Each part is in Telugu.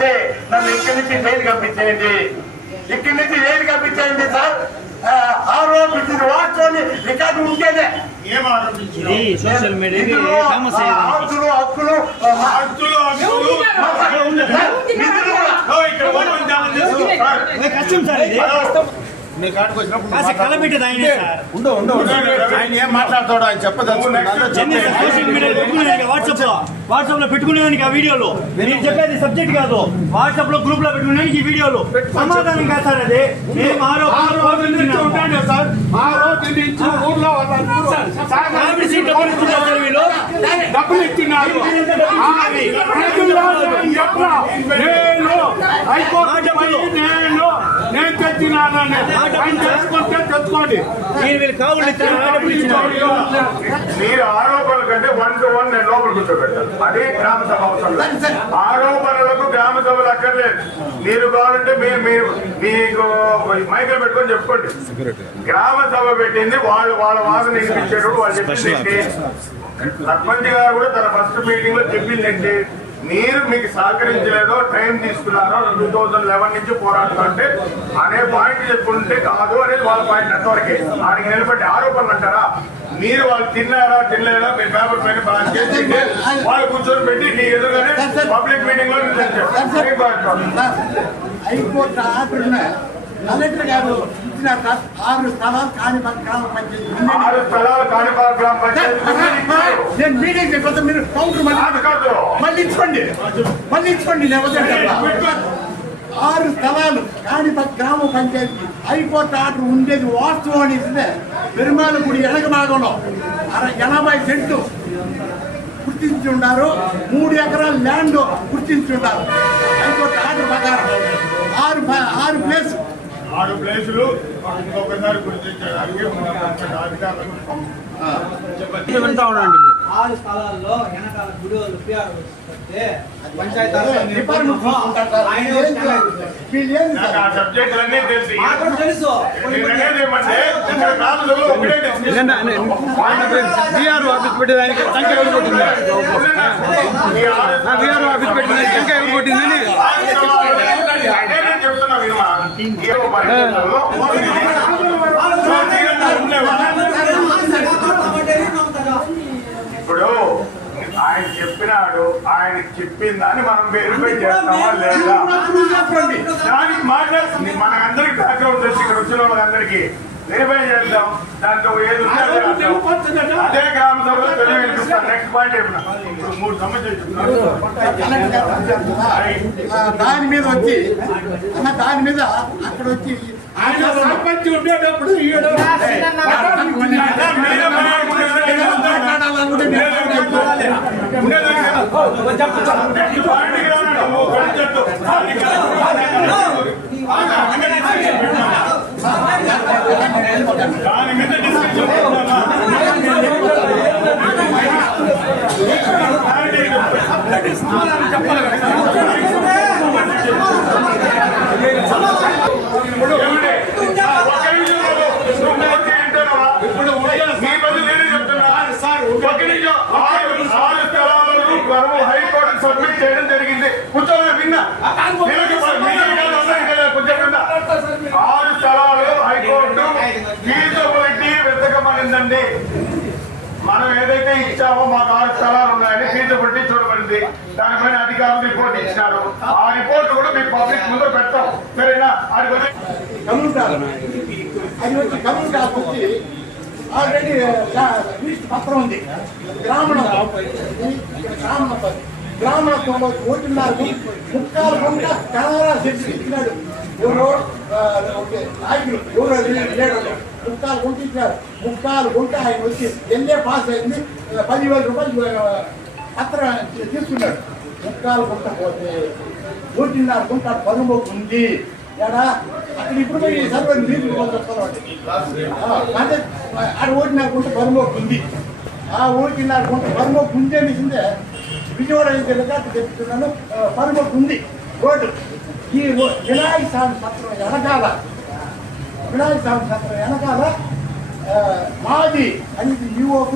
లేకపోతే నన్ను ఇక్కడి నుంచి జైలు పంపించేయండి, ఇక్కడి నుంచి జైలు పంపించేయండి సార్. ఆరోపించిన వార్తని రికార్డు ఉంటేనే సోషల్ మీడియా హక్కులు హక్కులు కష్టం సార్ ఇది. కలబెట్టేది ఆయన ఆయన ఏం మాట్లాడతాడు ఆయన వాట్సాప్ లో పెట్టుకునేదానికి ఆ వీడియోలో నేను చెప్పేది సబ్జెక్ట్ కాదు. వాట్సాప్ లో గ్రూప్ లో పెట్టుకునేదానికి ఈ వీడియోలో సమాధానం కాదు సార్. అది డబ్బులు ఇచ్చినారు. నేను తెచ్చినాను తెచ్చుకోండి. మీరు ఆరోపణల కంటే 1 to 1 నేను లోపల కూర్చోబెట్టాలి. అది గ్రామ సభ అవసరం లేదు. ఆరోపణలకు గ్రామ సభలు అక్కర్లేదు. మీరు కావాలంటే మీరు మీకు మైకులు పెట్టుకొని చెప్పుకోండి. గ్రామ సభ పెట్టింది వాళ్ళ వాదన వినిపించేటప్పుడు వాళ్ళు చెప్పింది. సర్పంచ్ గారు కూడా తన ఫస్ట్ మీటింగ్ లో చెప్పిందంటే మీరు మీకు సహకరించలేదో టైం తీసుకున్నారో 2011 నుంచి పోరాడుతుంటే అనే పాయింట్ చెప్పుకుంటే కాదు అనేది వాళ్ళ పాయింట్. అంతవరకే ఆయనకి నిలబడి ఆరోపణలు అంటారా? మీరు వాళ్ళు తిన్నారా తినలేదా మీ పేపర్ పైన వాళ్ళు కూర్చొని పెట్టి నీ ఎదురుగానే పబ్లిక్ మీటింగ్ లో హైకోర్టు ఆర్డర్ కలెక్టర్ గారు ఇచ్చిన 6 స్థలాలు కాణిపాక గ్రామ పంచాయతీ 6 స్థలాలు కాణిపాక గ్రామ పంచాయతీ నేను మీటింగ్ చెప్పి మీరు కౌంటర్ మళ్ళీ ఇచ్చుకోండి లేకపోతే 6 స్థలాలు కాణిపాక గ్రామ పంచాయతీ హైకోర్టు ఆర్డర్ ఉండేది వాస్తవం అని ఇస్తే పెరుమాల గుడి వెనక భాగంలో 80 సెంట్లు గుర్తించి ఉన్నారు. 3 ఎకరాల ల్యాండ్ గుర్తించి ఉన్నారు. హైకోర్టు ఆర్డర్ ప్రకారం 6 ప్లేసులు ఒకసారి గుర్తించడానికి వింటా ఉండండి. 6 స్థలాల్లో వెనకాల గుడివాళ్ళు పంచాయతీ తెలుసు. ఆఫీస్ పెట్టేదానికి సంఖ్య ఎవరు కొట్టింది? ఆఫీస్ పెట్టేదానికి సంఖ్య ఎవరు కొట్టిందని ఇప్పుడు ఆయన చెప్పినాడు. ఆయన చెప్పిందని మనం వెరిఫై చేస్తామా లేదా దానికి మాట్లాడుతుంది. మనకందరికి బ్యాక్గ్రౌండ్ వచ్చి ఇక్కడ వచ్చిన వాళ్ళందరికీ వెరిఫై చేద్దాం. దాంట్లో ఏది అదే గ్రామ సభలో తెలియజేస్తాం. నెక్స్ట్ పాయింట్ చెప్పిన ఇప్పుడు 3 సమస్యలు చెప్తున్నారు. దాని మీద వచ్చి దాని మీద అక్కడ వచ్చి ఆయన సర్పంచ్ ఉండేటప్పుడు దాని మీద డిస్కషన్ హైకోర్టు సబ్మిట్ చేయడం జరిగింది. కూర్చోలే విన్నా 6 స్థలాలు హైకోర్టు ఫీజిబిలిటీ వెతకమనిందండి. మనం ఏదైతే ఇచ్చామో మాకు 6 స్థలాలు ఉన్నాయని ఫీజిబిలిటీ చూడబడింది. దానిపైన అధికారులు రిపోర్ట్ ఇచ్చినారు. ఆ రిపోర్ట్ కూడా మీకు పబ్లిక్ ముందు పెడతాం. సరేనా? ఆల్రెడీ పత్రం ఉంది. గ్రామణంలో 1.5 గుంట కనరా సెంటర్ ఇచ్చినాడు. ఎవరో నాయకులు ఎవరో లేడు. 3.5 గుంట ఇచ్చినారు. 3.5 గుంట ఆయన వచ్చి ఎన్ఏ పాస్ అయింది. 10,000 రూపాయలు పత్రం తీసుకున్నాడు. 3.5 గుంట పోతే 1.5 గుంట పనుమోకు ఉంది. అక్కడ ఇప్పుడు పోయి సర్వర్ నీళ్ళు పోతాడు. అంటే ఆడ 1.5 గుంట పనుమోకు ఉంది. ఆ 1.5 గుంట పనుమోకు ఉంది అనేసిందే విజయవాడ జిల్లాగా చెప్తున్నాను. పనుమోకు ఉంది రోడ్డు. ఈ వినాయక స్వామి సత్రం వెనకాల మాది అనేది యూఓకు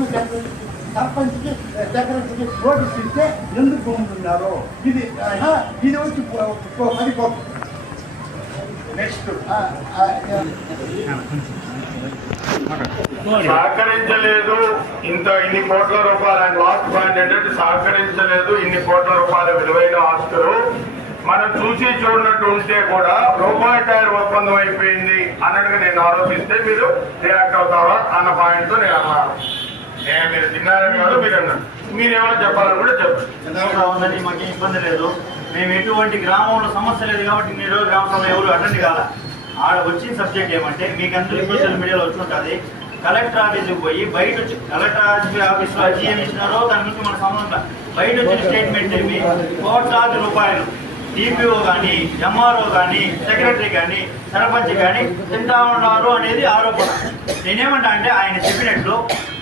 సర్పంచ్కి సెక్రటరీకి నోటీస్ ఇస్తే ఎందుకు పొందుతున్నారు? ఇది వచ్చి 10 కోట్లు. నెక్స్ట్ సహకరించలేదు ఇన్ని కోట్ల రూపాయలు. అండ్ లాస్ట్ పాయింట్ ఏంటంటే సహకరించలేదు ఇన్ని కోట్ల రూపాయల విలువైన ఆస్తులు మనం చూసి చూడనట్టు ఉంటే కూడా రూపాయి టైర్ ఒప్పందం అయిపోయింది అన్నట్టుగా నేను ఆరోపిస్తే మీరు రియాక్ట్ అవుతారా అన్న పాయింట్ తో నేను అన్నాను. మీరు తిన్నారని కాదు మీరు అన్నారు. మీరు ఏమైనా చెప్పాలని కూడా చెప్పండి. ఉందని మాకు ఇబ్బంది లేదు. మేము ఎటువంటి గ్రామంలో సమస్య లేదు కాబట్టి మీరు గ్రామ సభ ఎవరు అటెండ్ కాల. ఆడ వచ్చిన సబ్జెక్ట్ ఏమంటే మీకు అందరూ సోషల్ మీడియాలో వచ్చుంటుంది. కలెక్టర్ ఆఫీస్కి పోయి బయట వచ్చి కలెక్టర్ ఆఫీస్లో జీఎం ఇచ్చినారో దాని గురించి మన సంబంధం. బయట వచ్చిన స్టేట్మెంట్ ఏమి కోట్లాది రూపాయలు డిపిఓ కానీ ఎంఆర్ఓ కానీ సెక్రటరీ కానీ సర్పంచ్ కానీ తింటా ఉన్నారు అనేది ఆరోపణ. నేనేమంటా అంటే ఆయన చెప్పినట్లు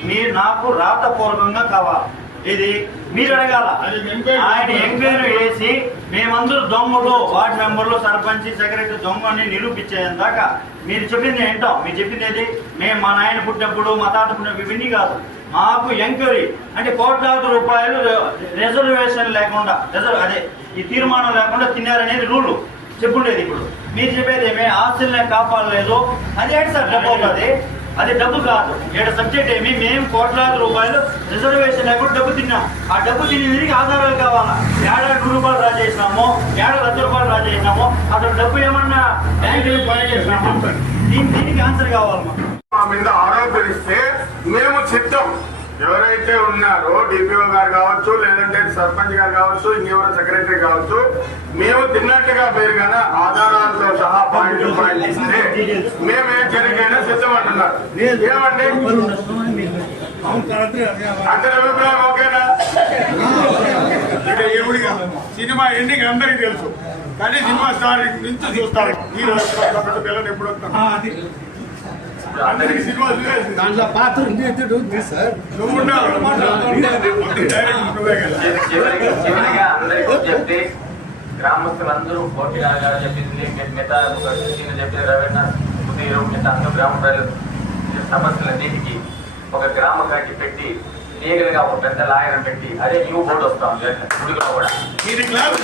మీరు నాకు రాతపూర్వకంగా కావాలి. ఇది మీరు అడగాల. ఆయన ఎంక్వైరీ చేసి మేమందరూ దొంగలు వార్డు మెంబర్లు సర్పంచ్ సెక్రటరీ దొంగ అని నిరూపించేదాకా దాకా మీరు చెప్పింది ఏంటాం. మీరు చెప్పింది ఏది మేము మా నాయన పుట్టినప్పుడు మా తాత పుట్టినప్పుడు ఇవన్నీ కాదు. మాకు ఎంక్వైరీ అంటే కోట్లాది రూపాయలు రిజర్వేషన్ లేకుండా అదే ఈ తీర్మానం లేకుండా తిన్నారనేది రూలు చెప్పుండేది. ఇప్పుడు మీరు చెప్పేది ఏమే ఆస్తులనే కాపాడలేదు. అది ఏంటి సార్ డబ్బు అవుతుంది? అది డబ్బు కాదు. ఇక్కడ సబ్జెక్ట్ ఏమి మేము కోట్లాది రూపాయలు రిజర్వేషన్ లేకుండా డబ్బు తిన్నాం. ఆ డబ్బు తినేదానికి ఆధారాలు కావాలా? ఏడాది 100 రూపాయలు డ్రా చేసినామో ఏడాది 1,00,000 రూపాయలు డ్రా చేసినామో అసలు డబ్బు ఏమన్నా బ్యాంకులో పని చేసినామో దీనికి ఆన్సర్ కావాలి. మా మీద ఆరోపణిస్తే మేము చెప్తాం. ఎవరైతే ఉన్నారో డిపిఓ గారు కావచ్చు, లేదంటే సర్పంచ్ గారు కావచ్చు, ఇంకెవరో సెక్రటరీ కావచ్చు, మేము తిన్నట్టుగా పేరు కదా ఆధారాలతో సహా పాయింట్ ఇస్తే మేము ఏ చర్యకైనా సిద్ధం అంటున్నారు. ఏమండి అందరి అభిప్రాయం ఓకేనా? ఇక ఎప్పుడుగా సినిమా ఎండింగ్ అందరికీ తెలుసు, కానీ సినిమా స్టార్ నుంచి చూస్తారు. హీరో పిల్లలు ఎప్పుడు వస్తాను అందరికి సినిమా చూసేసి దాంట్లో పాత్ర ఉంది సార్. నువ్వు చివరిగా అందరికీ చెప్తే గ్రామస్తులందరూ పోటీ చెప్పింది మిగతా చెప్పిన రవీణ మిగతా అందరూ గ్రామ ప్రజలు సమస్యలన్నిటికీ ఒక గ్రామ కట్టి పెట్టి లీగల్ గా ఒక పెద్ద లాయర్ పెట్టి అదే న్యూ బోర్డు వస్తాం గుడిలో కూడా ఇది క్లాస్